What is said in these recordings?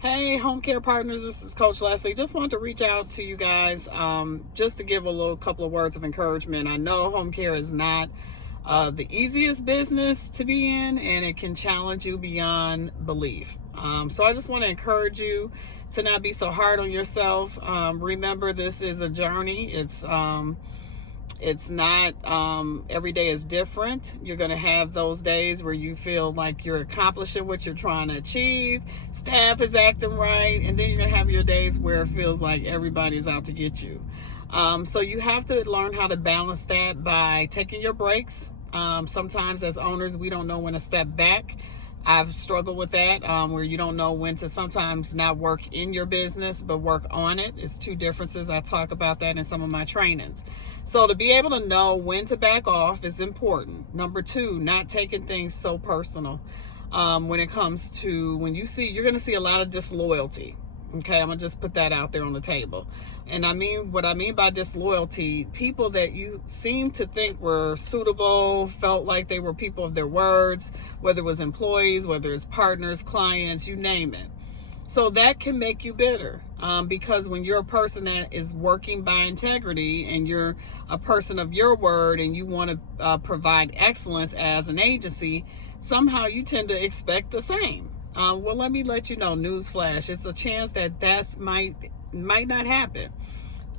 Hey, Home Care Partners, this is Coach Leslie. Just wanted to reach out to you guys just to give a little couple of words of encouragement. I know home care is not the easiest business to be in, and it can challenge you beyond belief. So I just want to encourage you to not be so hard on yourself. Remember, this is a journey. It's not every day is different. You're going to have those days where you feel like you're accomplishing what you're trying to achieve, staff is acting right, and then you're going to have your days where it feels like everybody's out to get you. So you have to learn how to balance that by taking your breaks. Sometimes as owners, we don't know when to step back. I've struggled with that, where you don't know when to sometimes not work in your business, but work on it. It's two differences. I talk about that in some of my trainings. So to be able to know when to back off is important. Number two, not taking things so personal. When it comes to, you're going to see a lot of disloyalty. Okay, I'm gonna just put that out there on the table. And what I mean by disloyalty, people that you seem to think were suitable, felt like they were people of their words, whether it was employees, whether it's partners, clients, you name it. So that can make you bitter, because when you're a person that is working by integrity and you're a person of your word and you want to provide excellence as an agency, somehow you tend to expect the same. Well, let me let you know, newsflash, it's a chance that might not happen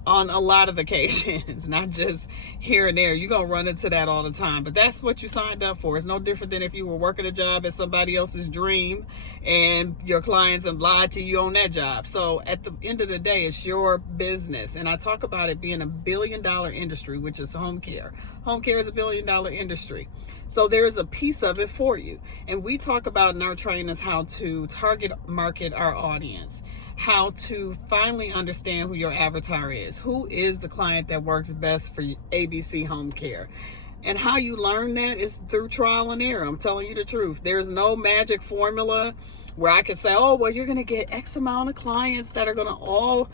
on a lot of occasions, not just here and there. You're going to run into that all the time, but that's what you signed up for. It's no different than if you were working a job at somebody else's dream and your clients have lied to you on that job. So at the end of the day, it's your business. And I talk about it being $1 billion industry, which is home care. Home care is $1 billion industry. So there's a piece of it for you. And we talk about in our trainings how to target market our audience, how to finally understand who your avatar is, who is the client that works best for ABC Home Care. And how you learn that is through trial and error. I'm telling you the truth. There's no magic formula where I can say, oh, well, you're going to get X amount of clients that are going to all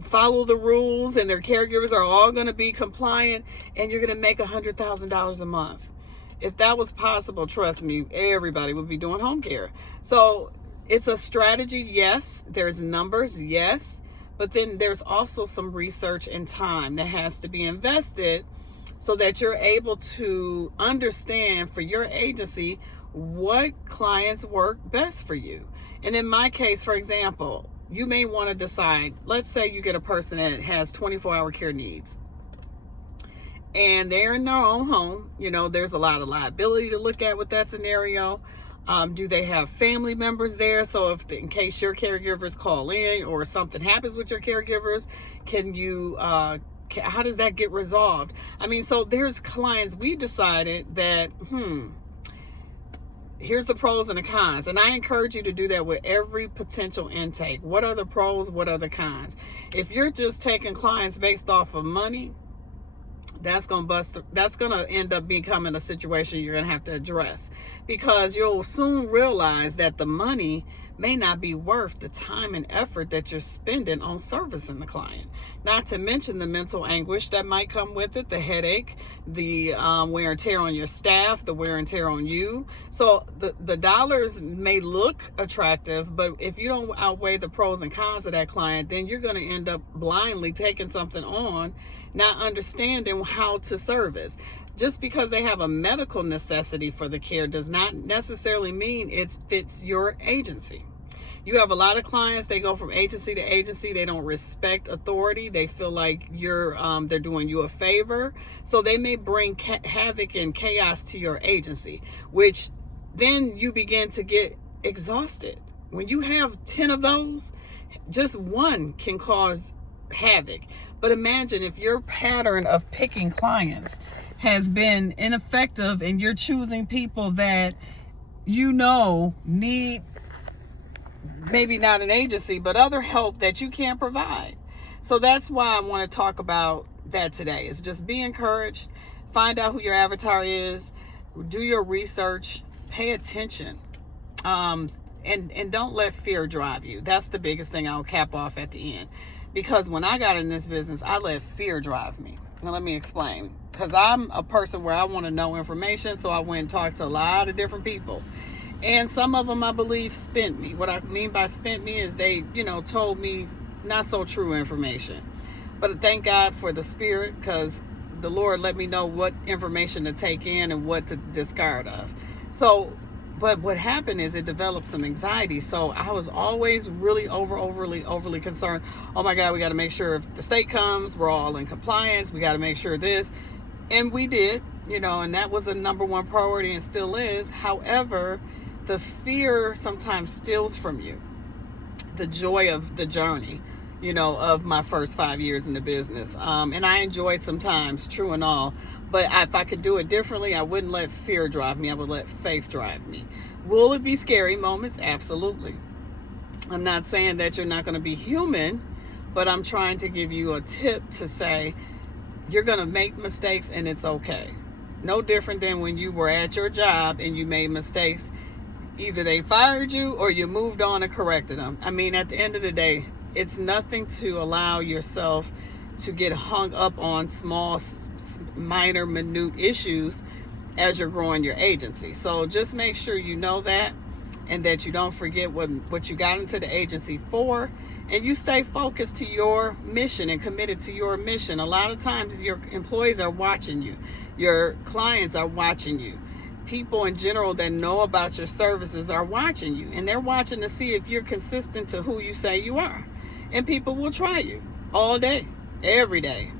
follow the rules and their caregivers are all going to be compliant and you're going to make $100,000 a month. If that was possible, trust me, everybody would be doing home care. So it's a strategy, yes. There's numbers, yes. But then there's also some research and time that has to be invested so that you're able to understand for your agency what clients work best for you. And in my case, for example, you may want to decide, let's say you get a person that has 24-hour care needs. And they're in their own home. There's a lot of liability to look at with that scenario. Do they have family members there? So in case your caregivers call in or something happens with your caregivers, how does that get resolved? So there's clients, we decided that, here's the pros and the cons. And I encourage you to do that with every potential intake. What are the pros? What are the cons? If you're just taking clients based off of money, that's going to end up becoming a situation you're going to have to address, because you'll soon realize that the money may not be worth the time and effort that you're spending on servicing the client. Not to mention the mental anguish that might come with it, the headache, the wear and tear on your staff, the wear and tear on you. So the dollars may look attractive, but if you don't outweigh the pros and cons of that client, then you're going to end up blindly taking something on, not understanding how to service. Just because they have a medical necessity for the care does not necessarily mean it fits your agency. You have a lot of clients, they go from agency to agency. They don't respect authority. They feel like they're doing you a favor. So they may bring havoc and chaos to your agency, which then you begin to get exhausted. When you have 10 of those, just one can cause havoc. But imagine if your pattern of picking clients has been ineffective and you're choosing people that need maybe not an agency, but other help that you can't provide. So that's why I want to talk about that today. Is just be encouraged, find out who your avatar is, do your research, pay attention, and don't let fear drive you. That's the biggest thing I'll cap off at the end. Because when I got in this business, I let fear drive me. Now let me explain. Because I'm a person where I want to know information, so I went and talked to a lot of different people. And some of them, I believe, spent me. What I mean by spent me is they, told me not so true information. But thank God for the Spirit, because the Lord let me know what information to take in and what to discard of. So, but what happened is it developed some anxiety. So I was always really overly concerned. Oh my God, we got to make sure if the state comes, we're all in compliance. We got to make sure this. And we did, and that was a number one priority and still is. However, the fear sometimes steals from you the joy of the journey, of my first 5 years in the business. And I enjoyed sometimes, true and all. But if I could do it differently, I wouldn't let fear drive me. I would let faith drive me. Will it be scary moments? Absolutely. I'm not saying that you're not going to be human, but I'm trying to give you a tip to say you're going to make mistakes and it's okay. No different than when you were at your job and you made mistakes. Either they fired you or you moved on and corrected them. I mean, at the end of the day, it's nothing to allow yourself to get hung up on small, minor, minute issues as you're growing your agency. So just make sure you know that, and that you don't forget what you got into the agency for, and you stay focused to your mission and committed to your mission. A lot of times your employees are watching you. Your clients are watching you. People in general that know about your services are watching you, and they're watching to see if you're consistent to who you say you are. And people will try you all day, every day.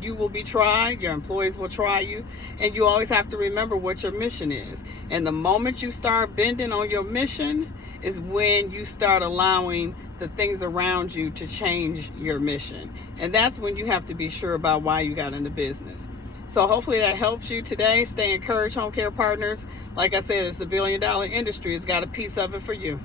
You will be tried, your employees will try you, and you always have to remember what your mission is. And the moment you start bending on your mission is when you start allowing the things around you to change your mission. And that's when you have to be sure about why you got into business. So hopefully that helps you today. Stay encouraged, home care partners. Like I said, it's a $1 billion industry. It's got a piece of it for you.